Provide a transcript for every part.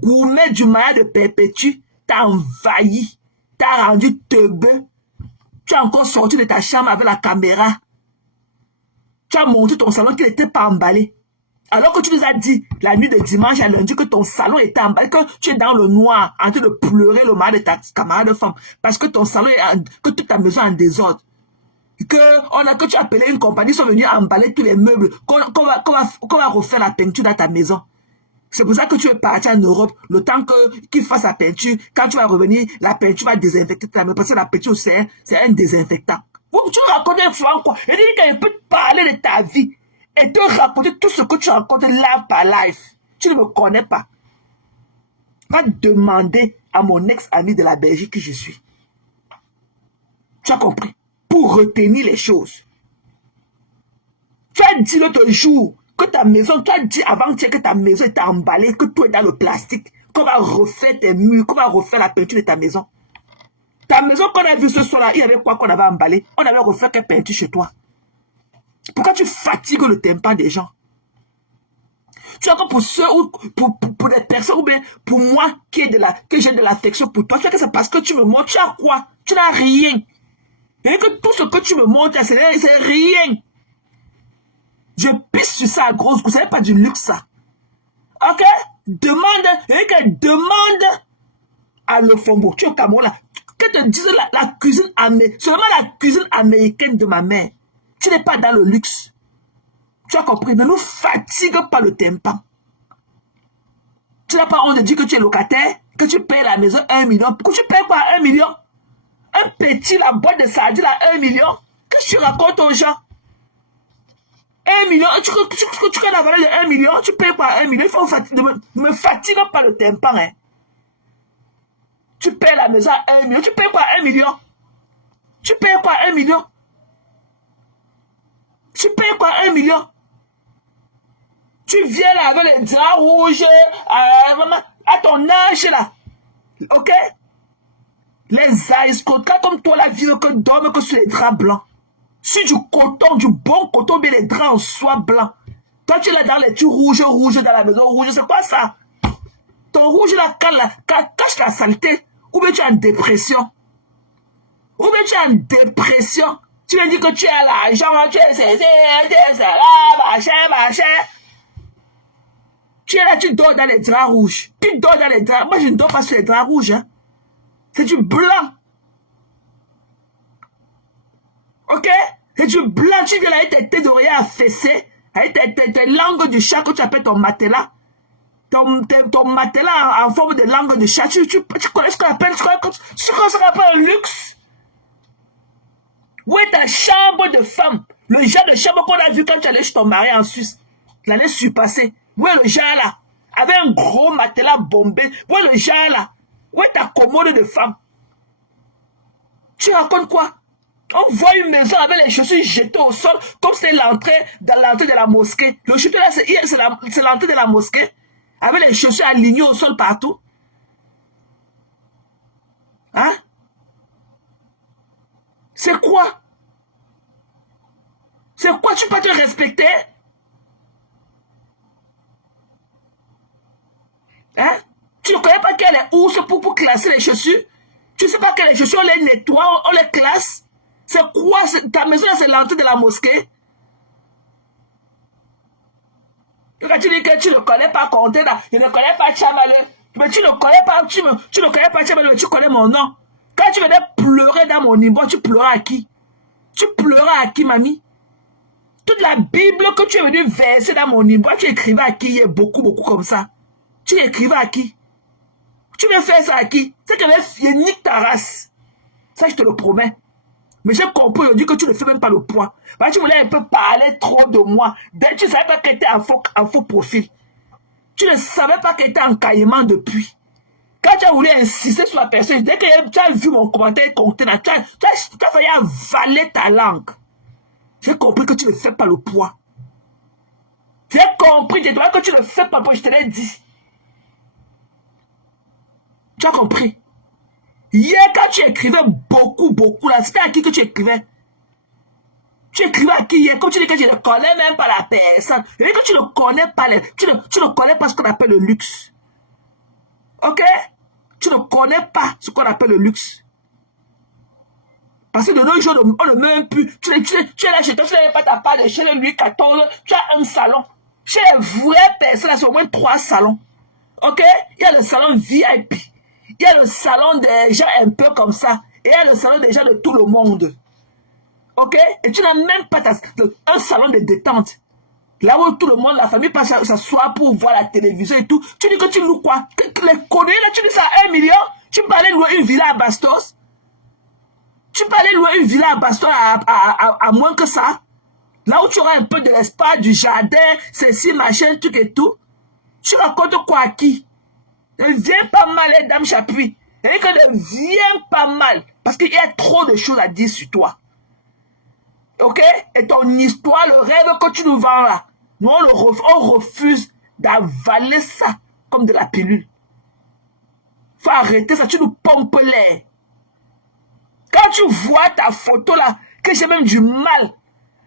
gourmet du mariage de Perpétue t'a envahi, t'a rendu teubeux. Tu as encore sorti de ta chambre avec la caméra. Tu as montré ton salon qui n'était pas emballé. Alors que tu nous as dit, la nuit de dimanche à lundi, que ton salon était emballé, que tu es dans le noir, en train de pleurer le mariage de ta camarade de femme, parce que ton salon que toute ta maison est en désordre. Que tu as appelé une compagnie, ils sont venus emballer tous les meubles, qu'on va refaire la peinture dans ta maison. C'est pour ça que tu es parti en Europe, le temps qu'ils fassent la peinture. Quand tu vas revenir, la peinture va désinfecter ta maison, parce que la peinture, c'est un désinfectant. Tu racontes un fois quoi? Et dis qu'elle peut te parler de ta vie et te raconter tout ce que tu racontes live par live. Tu ne me connais pas. Va demander à mon ex-ami de la Belgique qui je suis. Tu as compris? Pour retenir les choses. Tu as dit l'autre jour que ta maison, tu as dit avant-hier que ta maison était emballée, que tout est dans le plastique, qu'on va refaire tes murs, qu'on va refaire la peinture de ta maison. Ta maison qu'on a vue ce soir-là, il y avait quoi qu'on avait emballé? On avait refait quelle peinture chez toi? Pourquoi tu fatigues le tympan des gens? Tu vois que pour ceux ou pour des personnes ou bien pour moi que j'ai de l'affection pour toi, tu vois que c'est parce que tu me montres, tu as quoi? Tu n'as rien. Et que tout ce que tu me montres, c'est rien. Je pisse sur ça à grosse couche, c'est pas du luxe ça. Ok? Demande à Lofombo, tu es au Cameroun là, que te dise la cuisine américaine, seulement la cuisine américaine de ma mère. Tu n'es pas dans le luxe. Tu as compris? Ne nous fatigue pas le tympan. Tu n'as pas honte de dire que tu es locataire, que tu payes la maison 1 million. Pourquoi tu payes quoi 1 million? Un petit, la boîte de sardines à 1 million. Qu'est-ce que tu racontes aux gens? 1 million, tu connais la valeur de 1 million, tu payes quoi 1 million? Ne me fatigue pas le tympan. Hein. Tu payes la maison à 1 million, tu payes quoi 1 million? Tu payes quoi 1 million? Tu payes quoi 1 million? Tu viens là avec les draps rouges à ton âge là. Ok? Les ice-coats, comme toi la vie que dorme que sur les draps blancs. Sur du coton, du bon coton, bien les draps en soie blanc. Toi tu es là dans les trucs rouges dans la maison rouge. C'est quoi ça? Ton rouge là, cache la saleté. Ou bien tu es en dépression. Tu viens dire que tu as l'argent, tu es là, machin. Tu es là, tu dors dans les draps rouges. Tu dors dans les draps. Moi, je ne dors pas sur les draps rouges. Hein. C'est du blanc. Ok? C'est du blanc. Tu viens là avec tes têtes d'oreiller affaissées, avec tes langues du chat que tu appelles ton matelas. Ton matelas en forme de langue de chat. Tu connais ce qu'on appelle, un luxe? Où est ta chambre de femme? Le genre de chambre qu'on a vu quand tu allais chez ton mari en Suisse. L'année surpassée. Où est le genre là? Avec un gros matelas bombé. Où est le genre là? Où est ta commode de femme? Tu racontes quoi? On voit une maison avec les chaussures jetées au sol, comme c'était l'entrée de la mosquée. Le chaussure là, c'est l'entrée de la mosquée. Avec les chaussures alignées au sol partout. Hein? C'est quoi? C'est quoi? Tu peux te respecter? Hein? Tu ne connais pas quelle est ours pour classer les chaussures? Tu ne sais pas que les chaussures, on les nettoie, on les classe? C'est quoi? Ta maison, c'est l'entrée de la mosquée? Quand tu dis que tu ne connais pas compter, je ne connais pas Tchabalé. Mais tu ne connais pas, tu ne connais pas Tchabalé, mais tu connais mon nom. Quand tu venais pleurer dans mon niveau, tu pleurais à qui? Tu pleurais à qui, mamie? Toute la Bible que tu es venu verser dans mon niveau, tu écrivais à qui? Il y a beaucoup comme ça. Tu écrivais à qui? Tu veux faire ça à qui? C'est que je nique ta race. Ça, je te le promets. Mais j'ai compris aujourd'hui que tu ne fais même pas le point. Parce que tu voulais un peu parler trop de moi. Tu ne savais pas qu'elle était en faux profil. Tu ne savais pas qu'elle était en caillement depuis. Quand tu as voulu insister sur la personne, dès que tu as vu mon commentaire contenant, tu as failli avaler ta langue. J'ai compris que tu ne fais pas le poids. J'ai compris que tu ne fais pas le poids, je te l'ai dit. Tu as compris? Hier, quand tu écrivais beaucoup, là, c'était à qui que tu écrivais? Tu écrivais à qui hier? Quand tu dis que tu ne connais même pas la personne, et que tu ne connais pas tu ne connais pas ce qu'on appelle le luxe. Ok? Tu ne connais pas ce qu'on appelle le luxe. Parce que de nos jours, on ne met même plus. Tu es là chez toi, tu n'avais pas ta part de chez Louis XIV, tu as un salon. Chez les vraies personnes, c'est au moins 3 salons. Ok? Il y a le salon VIP. Il y a le salon des gens un peu comme ça. Et il y a le salon des gens de tout le monde. Ok? Et tu n'as même pas un salon de détente. Là où tout le monde, la famille passe s'asseoir pour voir la télévision et tout. Tu dis que tu loues quoi? Les conneries là, tu dis ça à 1 million? Tu peux aller louer une villa à Bastos? Tu peux aller louer une villa à Bastos à moins que ça? Là où tu auras un peu de l'espace, du jardin, ceci, machin, truc et tout. Tu racontes quoi à qui? Ne viens pas mal, les dames Chapuis. Et que ne viens pas mal. Parce qu'il y a trop de choses à dire sur toi. Ok? Et ton histoire, le rêve que tu nous vends là, nous on refuse d'avaler ça comme de la pilule. Faut arrêter ça, tu nous pompes l'air. Quand tu vois ta photo là, que j'ai même du mal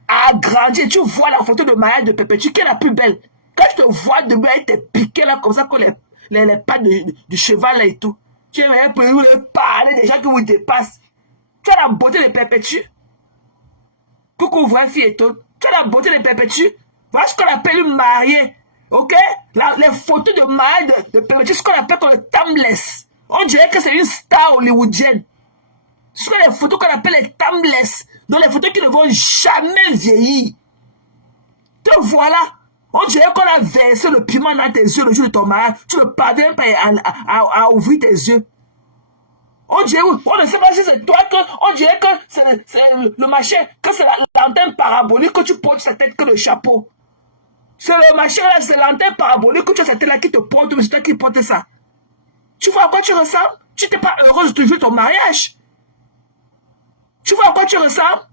à agrandir, tu vois la photo de Maya de Pépétu, qui est la plus belle. Quand je te vois debout avec tes piquets là, comme ça, comme les pattes du cheval là et tout, tu aimerais parler des gens qui vous dépassent. Tu as la beauté de Pépétu. Coucou, vraie fille et tout. Tu as la beauté de Pépétu. Voilà ce qu'on appelle une mariée. Ok? Les photos de Maya de Pépétu, ce qu'on appelle comme le timeless. On dirait que c'est une star hollywoodienne. Ce sont les photos qu'on appelle les timeless. Donc les photos qui ne vont jamais vieillir. Te voilà. On dirait qu'on a versé le piment dans tes yeux le jour de ton mariage. Tu ne parviens pas à ouvrir tes yeux. On dirait, on ne sait pas si c'est toi que, on dirait que c'est le machin, que c'est la lanterne parabolique que tu portes sur ta tête que le chapeau. C'est le machin là, c'est la lanterne parabolique que tu as sur ta tête là qui te porte, mais c'est toi qui portes ça. Tu vois à quoi tu ressembles? Tu n'es pas heureuse de jouer ton mariage. Tu vois à quoi tu ressembles?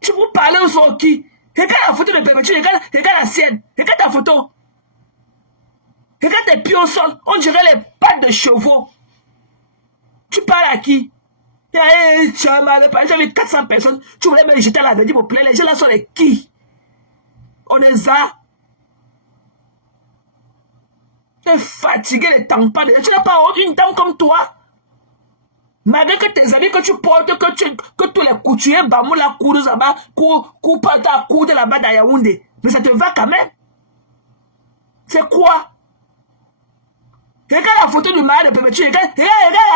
Tu veux parler aux qui? Regarde la photo de Pépétu, regarde la sienne, regarde ta photo. Regarde tes pieds au sol, on dirait les pattes de chevaux. Tu parles à qui? Tu as mal parlé, tu as vu 400 personnes, tu voulais me jeter à la vedette pour plaire. Les gens là sont les qui? On les a. Tu es fatigué, les temps pas. Tu n'as pas honte, une dame comme toi. Malgré que tes amis que tu portes, que tous les couturiers bamou la cour là-bas, courent pas ta cour de là-bas dans Yaoundé. Mais ça te va quand même. C'est quoi? Regarde la photo du mariage de Pépétu. Regarde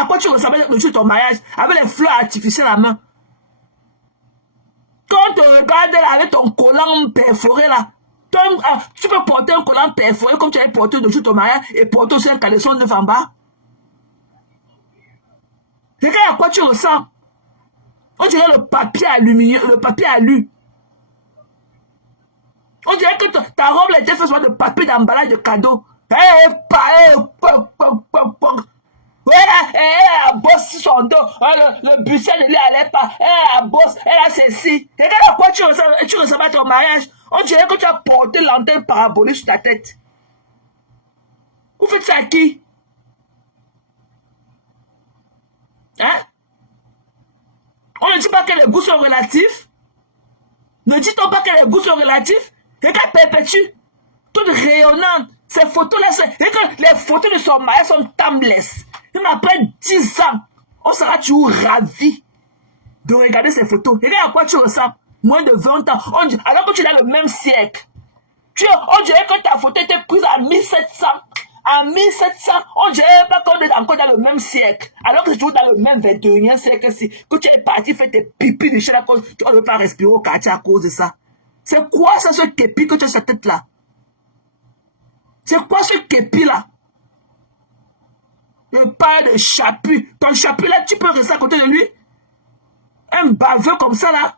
à quoi tu ressemblais le jour de ton mariage avec les fleurs artificielles à main. Quand on te regarde là avec ton collant perforé là, tu peux porter un collant perforé comme tu avais porté le jour de ton mariage et porter aussi un caleçon neuf en bas. Regarde à quoi tu ressembles. On dirait le papier aluminium, le papier alu. On dirait que ta robe là était faite de papier d'emballage de cadeau. Elle a bossé son dos. Le butin ne lui allait pas. Elle a bossé. Elle a ceci. Regarde à quoi tu ressembles à ton mariage. On dirait que tu as porté l'antenne parabolique sur ta tête. Vous faites ça à qui? Hein? On ne dit pas que les goûts sont relatifs. Ne dit-on pas que les goûts sont relatifs? Regarde Pépétu. Toute rayonnante. Ces photos-là, les photos de son mariage sont timeless. Même après 10 ans, on sera toujours ravi de regarder ces photos. Regarde à quoi tu ressembles. Moins de 20 ans. Alors que tu es dans le même siècle. On dirait que ta photo était prise en 1700. En 1700, on dirait pas qu'on est encore dans le même siècle. Alors que c'est toujours dans le même 21e siècle. Que tu es parti faire tes pipis de chien à cause. Tu ne veux pas respirer au quartier à cause de ça. C'est quoi ça, ce képi que tu as sur ta tête là? C'est quoi ce képi là? Je parle de Chapuis. Ton Chapuis là, tu peux rester à côté de lui? Un baveux comme ça là?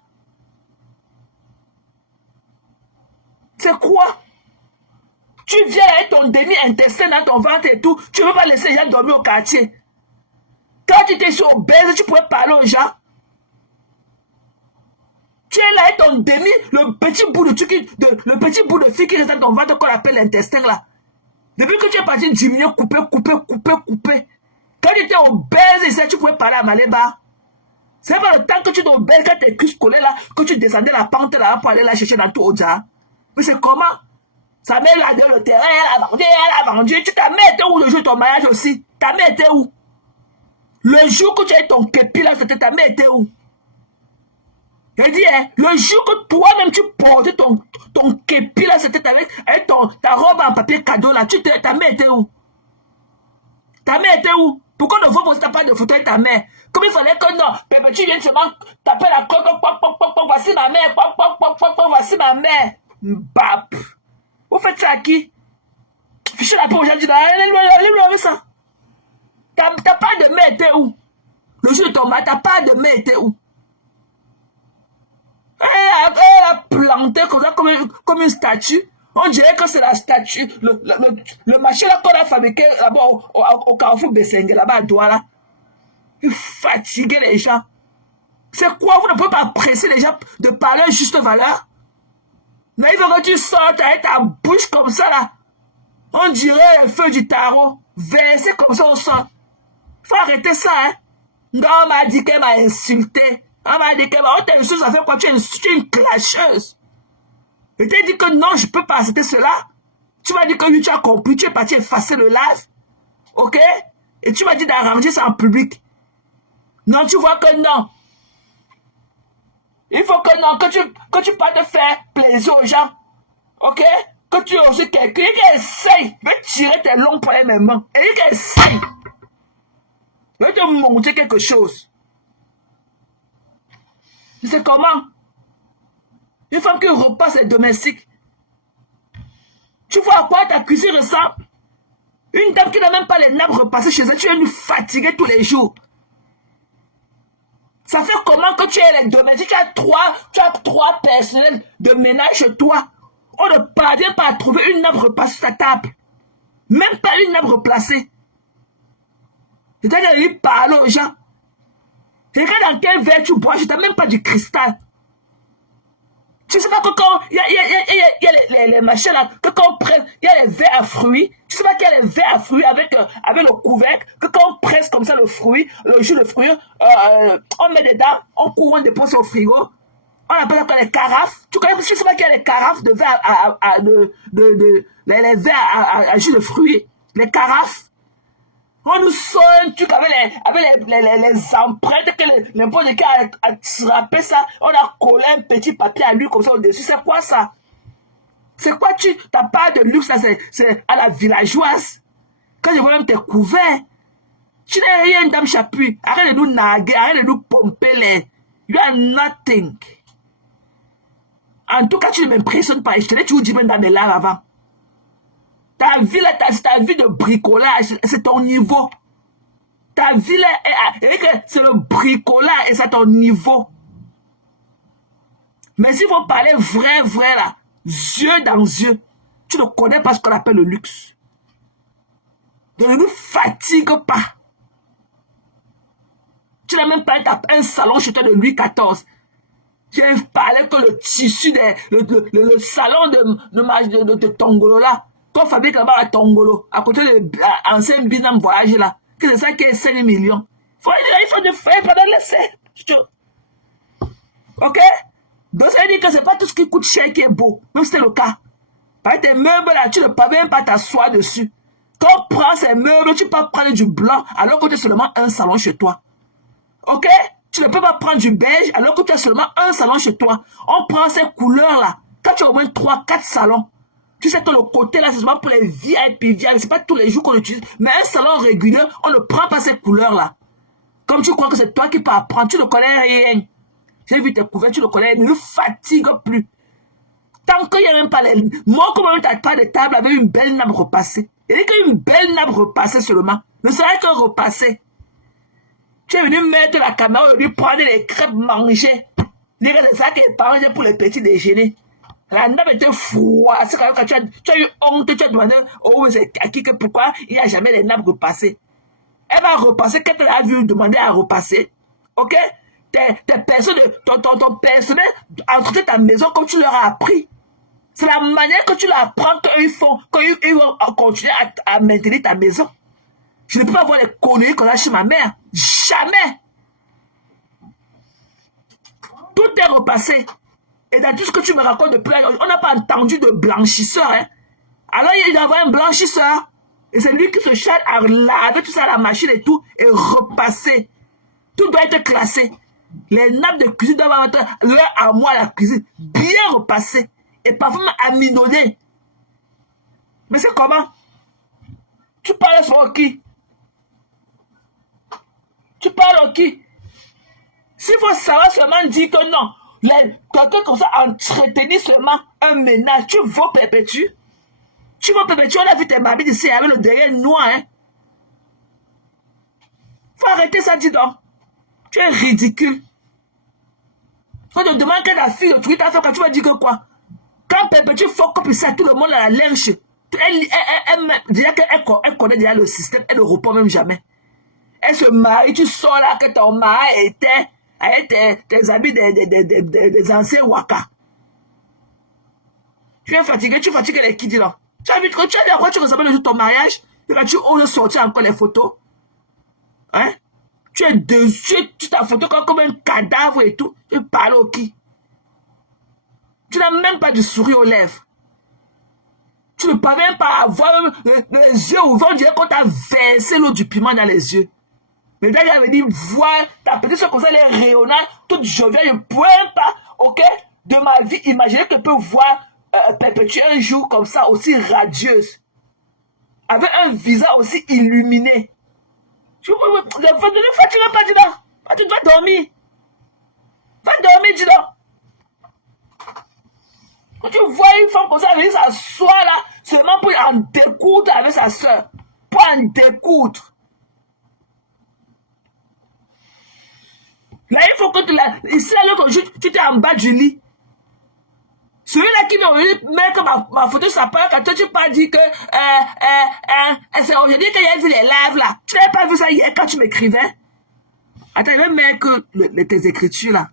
C'est quoi? Tu viens avec ton demi-intestin dans ton ventre et tout. Tu ne veux pas laisser les gens dormir au quartier. Quand tu étais sur obèse, tu pouvais parler aux gens. Tu es là avec ton demi, le petit bout de fille qui reste dans ton ventre qu'on appelle l'intestin là. Depuis que tu es parti diminuer, couper. Quand tu étais obèse, tu pouvais parler à Maléba. C'est pas le temps que tu es obèse, quand tes cuisses collées là, que tu descendais la pente là pour aller la chercher dans tout Oja. Mais c'est comment? Sa mère a donné le terrain, elle a vendu. Ta mère était où le jour de ton mariage aussi? Ta mère était où? Le jour que tu as eu ton képi là, c'était ta mère était où? Je dis, hein, le jour que toi-même tu portais ton képi là, c'était avec ta robe en papier cadeau là, ta mère était où? Ta mère était où? Pourquoi ne faut pas de photo de ta mère? Comme il fallait que non, Pépé, tu viens seulement taper la coque, voici ma mère, voici ma mère. Bap. Vous faites ça à qui? Fichez la peau aux gens, dis, allez, ça. Ta part de mère était où? Le jour de ton mariage, ta part de mère était où? Elle a planté comme ça, comme une statue. On dirait que c'est la statue, le machin là qu'on a fabriqué là-bas au Carrefour Bessengue, là-bas à Douala. Il fatigue les gens. C'est quoi? Vous ne pouvez pas presser les gens de parler juste valeur? Mais il faut que tu sortes avec ta bouche comme ça là. On dirait le feu du tarot. Versé comme ça au sol. Faut arrêter ça, hein. Non, on m'a dit qu'elle m'a insulté. On m'a dit qu'elle m'a insulté. Ça fait quoi? Tu es une clasheuse. Je t'ai dit que non, je peux pas accepter cela. Tu m'as dit que oui, tu as compris. Tu es parti effacer le live. Ok? Et tu m'as dit d'arranger ça en public. Non, tu vois que non. Il faut que non, que tu parles de faire plaisir aux gens. Ok? Que tu es aussi quelqu'un qui essaye de tirer tes longs poignets mes mains. Et qui essaye de te montrer quelque chose. C'est comment? Une femme qui repasse les domestiques. Tu vois à quoi ta cuisine ressemble? Une dame qui n'a même pas les nappes repassées chez elle, tu es une fatiguée tous les jours. Ça fait comment que tu es les domestiques? Tu as trois personnels de ménage chez toi. On ne parvient pas à trouver une nappe repassée sur ta table. Même pas une nappe replacée. C'est-à-dire de lui parler aux gens. Regarde dans quel verre tu bois, je n'ai même pas du cristal. Tu sais pas que quand il y a les machins là, que quand on presse, il y a les verres à fruits. Tu sais pas qu'il y a les verres à fruits avec le couvercle, que quand on presse comme ça le fruit, le jus de fruit, on met dedans, on couvre, on dépose au frigo. On appelle ça les carafes. Tu sais pas qu'il y a les carafes de verre les verres à jus de fruits, les carafes. On nous sort un truc avec les empreintes que l'impôt de cas a attrapé ça. On a collé un petit papier à lui comme ça au-dessus. C'est quoi ça? C'est quoi ta part de luxe là? C'est à la villageoise. Quand je vois même tes couverts, tu n'es rien, dame Chapuis. Arrête de nous naguer, arrête de nous pomper les. You are nothing. En tout cas, tu ne m'impressionnes pas. Je te l'ai toujours dit même dans mes lives avant. Ta vie là, ta vie de bricolage, c'est ton niveau. Ta vie là, c'est le bricolage et c'est ton niveau. Mais s'il faut parler vrai là, yeux dans yeux, tu ne connais pas ce qu'on appelle le luxe. Donc ne nous fatigue pas. Tu n'as même pas un salon chez toi de Louis XIV. Tu as parlé que le tissu, le salon de Tongolo là, qu'on fabrique là-bas à Tongolo, à côté de l'ancien Binam Voyage là, que c'est ça qui est 5 millions. Il faut de faire pendant l'essai. Ok? Donc ça veut dire que c'est pas tout ce qui coûte cher qui est beau. Même si c'était le cas. Par tes meubles là, tu ne peux même pas t'asseoir dessus. Quand on prend ces meubles, tu peux prendre du blanc alors que tu as seulement un salon chez toi. Ok? Tu ne peux pas prendre du beige alors que tu as seulement un salon chez toi. On prend ces couleurs là. Quand tu as au moins 3-4 salons, tu sais que le côté là, c'est seulement pour les VIP, c'est pas tous les jours qu'on utilise. Mais un salon régulier, on ne prend pas ces couleurs là. Comme tu crois que c'est toi qui peux apprendre, tu ne connais rien. J'ai vu tes couverts, tu ne connais rien, ne fatigue plus. Tant qu'il n'y a même pas les... Moi, comme tu n'as pas de table avec une belle nappe repassée. Il n'y a qu'une belle nappe repassée seulement. Ne serait que repassée. Tu es venu mettre la caméra, on est venu prendre les crêpes, manger. C'est ça qui est parlé pour les petits déjeuners. La nappe était froide. C'est quand tu as eu honte, tu as demandé à qui que pourquoi il n'y a jamais les nappes repassées. Elle va repasser quand elle a vu demander à repasser. Ok? Tes personnes, ton personnel entretient ta maison comme tu leur as appris. C'est la manière que tu leur apprends qu'ils font, qu'ils vont continuer à maintenir ta maison. Je ne peux pas voir les conneries qu'on a chez ma mère. Jamais. Tout est repassé. Et dans tout ce que tu me racontes depuis là, on n'a pas entendu de blanchisseur. Hein. Alors il doit avoir un blanchisseur. Et c'est lui qui se charge à laver tout ça à la machine et tout, et repasser. Tout doit être classé. Les nappes de cuisine doivent être l'heure à moi à la cuisine, bien repassées. Et parfois même aminonnées. Mais c'est comment? Tu parles sur qui? Tu parles au qui? S'il faut savoir seulement dire que non, quelqu'un comme ça entretenir seulement un ménage, tu vas perpétuer. Tu vas perpétuer, on a vu tes mamies ici avec le derrière noir, hein. Faut arrêter ça, dis donc. Tu es ridicule. Quand on te demande que la fille, tu t'as fait quand tu vas dire que quoi? Quand perpétue faut comme ça, tout le monde a la lynche. Elle déjà qu'elle connaît déjà le système, elle ne reprend même jamais. Elle se marie, tu sors là que ton mari était avec tes amis des anciens Waka. Tu es fatigué, tu fatigues les kids là. Tu as vu que tu as dit à quoi tu ressembles le jour de ton mariage, et quand tu oses sortir encore les photos. Hein? Tu es dessus, tu t'as photo comme un cadavre et tout. Tu parles au qui? Tu n'as même pas de sourire aux lèvres. Tu ne peux même pas avoir les yeux ouverts, on dirait qu'on t'a versé l'eau du piment dans les yeux. Mais là, il avait dit, voir ta petite soeur comme ça, elle est rayonnante, toute joviale, je ne pourrais pas, ok, de ma vie, imaginer que je peux voir perpétuer un jour comme ça, aussi radieuse, avec un visage aussi illuminé. Tu ne fatigues pas, dis donc. Tu dois dormir. Va dormir, dis donc. Quand tu vois une femme comme ça venir s'asseoir là, seulement pour en découdre avec sa soeur. Pour en découdre. Là, il faut que tu la... Ici, là, tu t'es en bas du lit. Celui-là qui me met que ma photo ça part quand toi tu pas dit que c'est aujourd'hui qu'il y a vu les lives là. Tu n'avais pas vu ça hier quand tu m'écrivais? Attends, il va mettre que tes écritures là.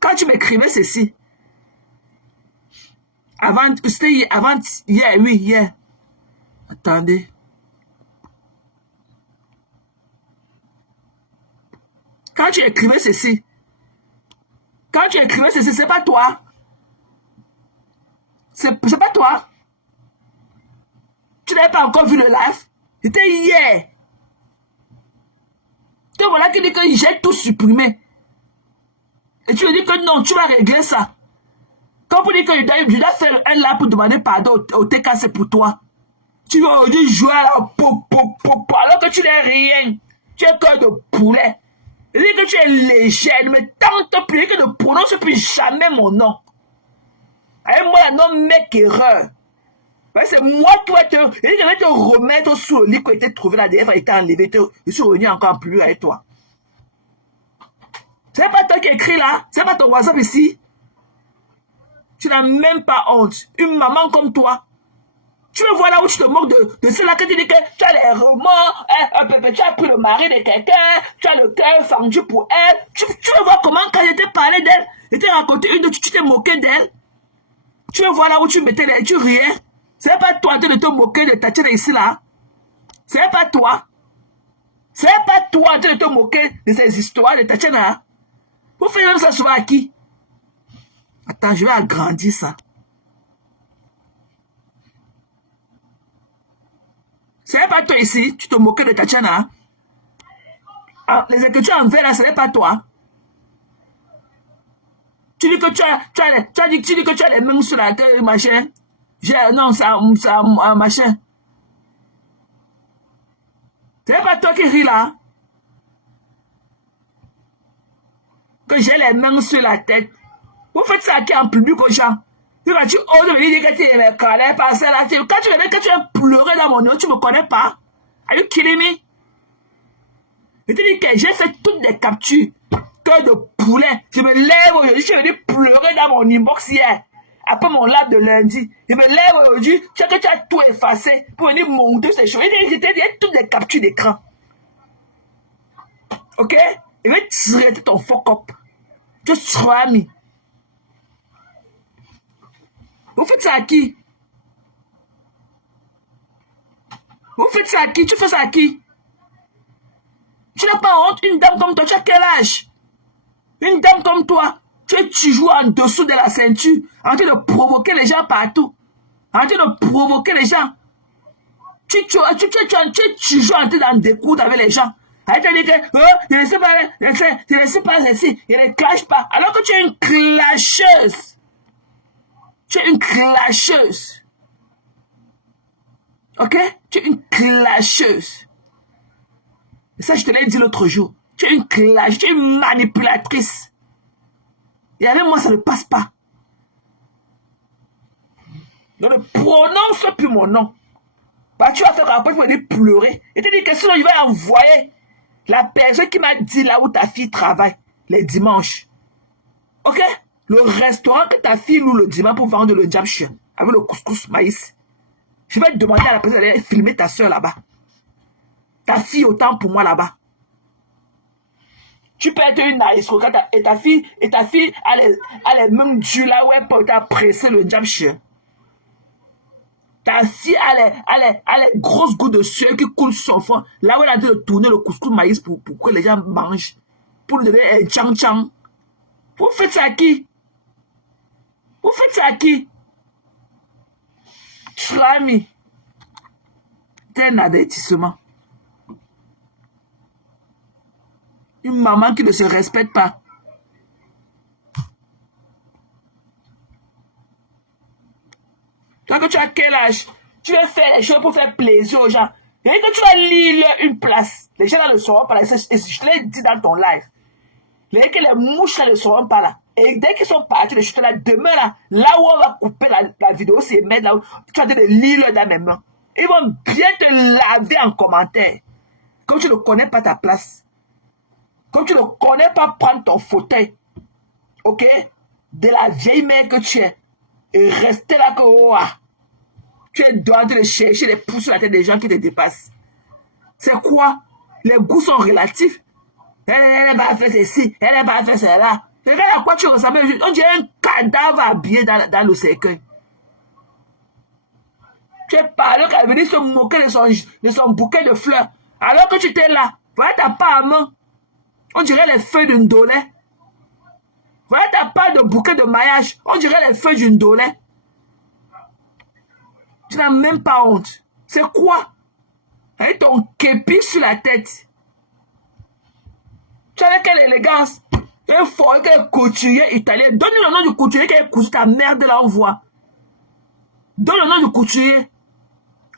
Quand tu m'écrivais ceci. C'était avant hier, oui, hier. Attendez. Quand tu écrivais ceci. Quand tu écrivais ceci, c'est pas toi. C'est pas toi. Tu n'avais pas encore vu le live. C'était hier. Te voilà qui dit que j'ai tout supprimé. Et tu lui dis que non, tu vas régler ça. Quand vous dites que je dois faire un live pour demander pardon au TK, c'est pour toi. Tu vas aujourd'hui jouer à la popo, alors que tu n'es rien. Tu es cœur de poulet. Il dit que tu es légère, mais tente plus que ne prononce plus jamais mon nom. Avec moi, un homme mec erreur. C'est moi qui vais te remettre sous le lit qui était trouvé là derrière, il était enlevé, je suis revenu encore plus avec toi. C'est pas toi qui écris là, c'est pas ton WhatsApp ici. Tu n'as même pas honte. Une maman comme toi. Tu veux voir là où tu te moques de celle-là que tu dis que tu as les remords, tu as pris le mari de quelqu'un, tu as le cœur fendu pour elle. Tu veux voir comment quand j'étais parlé d'elle, j'étais raconté tu t'es moqué d'elle. Tu veux voir là où tu mettais les... Tu riais. C'est pas toi de te moquer de Tatiana ici là. C'est pas toi. C'est pas toi de te moquer de ces histoires de Tatiana. Vous faites même ça souvent à qui? Attends, je vais agrandir ça. C'est pas toi ici, tu te moquais de Tatiana. Ah, les écritures en vert là, ce n'est pas toi. Tu dis que tu as les mains sur la tête, machin. Non, ça, machin. C'est pas toi qui ris là. Que j'ai les mains sur la tête. Vous faites ça qui en public aux gens. Quand tu oses me dire que tu ne me connais pas, c'est là. Quand tu as pleuré dans mon nom, tu ne me connais pas. Are you kidding me? Je te dis que j'ai fait toutes les captures. Cœur de poulet. Je me lève aujourd'hui, je suis venu pleurer dans mon inbox hier. Après mon live de lundi. Je me lève aujourd'hui, tu as tout effacé pour venir monter ces choses. Il y a toutes les captures d'écran. Ok? Je vais tirer ton fuck up. Just try me. Vous faites ça à qui? Vous faites ça à qui? Tu fais ça à qui? Tu n'as pas honte? Une dame comme toi, tu as quel âge? Une dame comme toi, tu joues en dessous de la ceinture, en train de provoquer les gens partout. en train de provoquer les gens. Tu joues en train d'en découdre avec les gens. Elle t'a dit que je ne sais pas, je ne sais pas ceci, je ne clash pas. Alors que tu es une clasheuse. Tu es une clasheuse. Ok? Tu es une clasheuse. Et ça, je te l'ai dit l'autre jour. Tu es une clasheuse, tu es une manipulatrice. Et avec moi, ça ne passe pas. Donc, ne prononce plus mon nom. Bah, tu vas faire un rapport pour venir pleurer. Et tu dis que sinon, je vais envoyer la personne qui m'a dit là où ta fille travaille, les dimanches. Ok? Le restaurant que ta fille loue le dimanche pour vendre le jam chien avec le couscous maïs. Je vais te demander à la personne d'aller filmer ta soeur là-bas. Ta fille autant pour moi là-bas. Tu peux être une aristocrate et ta fille a les mêmes dieux là où elle peut t'apprécier le jam chien. Ta fille a les grosses gouttes de sueur qui coulent sur son fond. Là où elle a dit de tourner le couscous maïs pour que les gens mangent. Pour lui donner un tchang-tchang. Vous faites ça à qui? Vous faites ça à qui? Chlami. C'est un avertissement. Une maman qui ne se respecte pas. Toi que tu as quel âge? Tu veux faire les choses pour faire plaisir aux gens. Et que tu vas lire une place. Les gens là ne seront pas là. Je te l'ai dit dans ton live. Les mouches là ne seront pas là. Et dès qu'ils sont partis de chuter là, demain là où on va couper la vidéo, c'est mettre là où tu vas dire de lire dans mes mains. Ils vont bien te laver en commentaire. Comme tu ne connais pas ta place. Comme tu ne connais pas prendre ton fauteuil. Ok? De la vieille mère que tu es. Et rester là que oh, tu es droit de chercher les pouces sur la tête des gens qui te dépassent. C'est quoi? Les goûts sont relatifs. Elle va faire ceci, elle va faire cela. Regarde à quoi tu ressembles. On dirait un cadavre habillé dans le cercueil. Tu es parlé qu'elle venait se moquer de son bouquet de fleurs. Alors que tu étais là, voilà ta part à main. On dirait les feuilles d'une dolée. Voilà ta part de bouquet de maillage. On dirait les feuilles d'une dolée. Tu n'as même pas honte. C'est quoi? Avec ton képi sur la tête. Tu as quelle élégance? Un fort, quel couturier italien. Donne-lui le nom du couturier qui a cousu ta merde là, on voit. Donne le nom du couturier.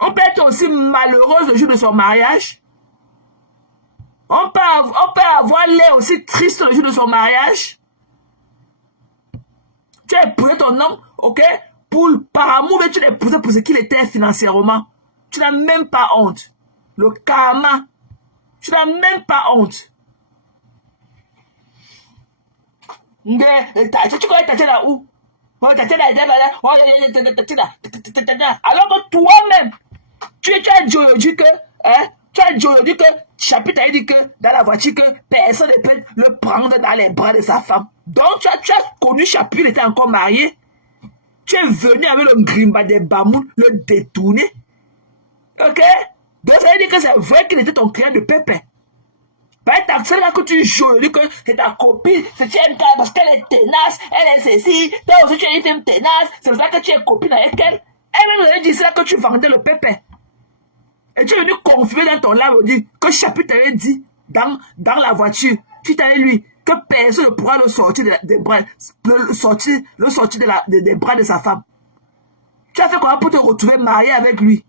On peut être aussi malheureuse le jour de son mariage. On peut avoir l'air aussi triste le jour de son mariage. Tu as épousé ton homme, ok? Par amour, mais tu l'as épousé pour ce qu'il était financièrement. Tu n'as même pas honte. Le karma. Tu n'as même pas honte. Tu connais Tatiana là où? Alors que toi-même, tu as dit que Chapitre a dit que dans la voiture que personne ne peut le prendre dans les bras de sa femme. Donc tu as connu Chapitre, il était encore marié. Tu es venu avec le grimba des Bamoun, le détourner. Ok? Donc ça veut dire que c'est vrai qu'il était ton client de pépin. C'est là que tu joues, que c'est ta copine, c'est une femme parce qu'elle est tenace, elle est ceci, toi aussi tu es une femme tenace, c'est pour ça que tu es copine avec elle. Elle-même dit c'est là que tu vendais le pépin. Et tu es venu confirmer dans ton live, dit que Chapitre t'avait dit dans la voiture, tu t'avais lui, que personne ne pourra le sortir des bras, des bras de sa femme. Tu as fait comment pour te retrouver marié avec lui?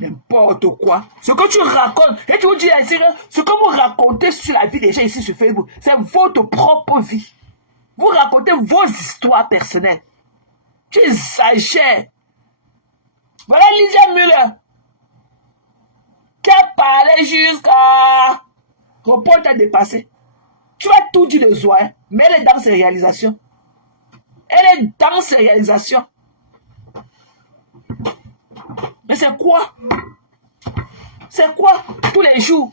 N'importe quoi. Ce que tu racontes, et tu vous dis ici, ce que vous racontez sur la vie des gens ici sur Facebook, c'est votre propre vie. Vous racontez vos histoires personnelles. Tu exagères. Voilà Lisa Müller, qui a parlé jusqu'à... Report t'a dépassé. Tu vas tout dire de soi, mais elle est dans ses réalisations. Elle est dans ses réalisations. Mais c'est quoi? C'est quoi tous les jours?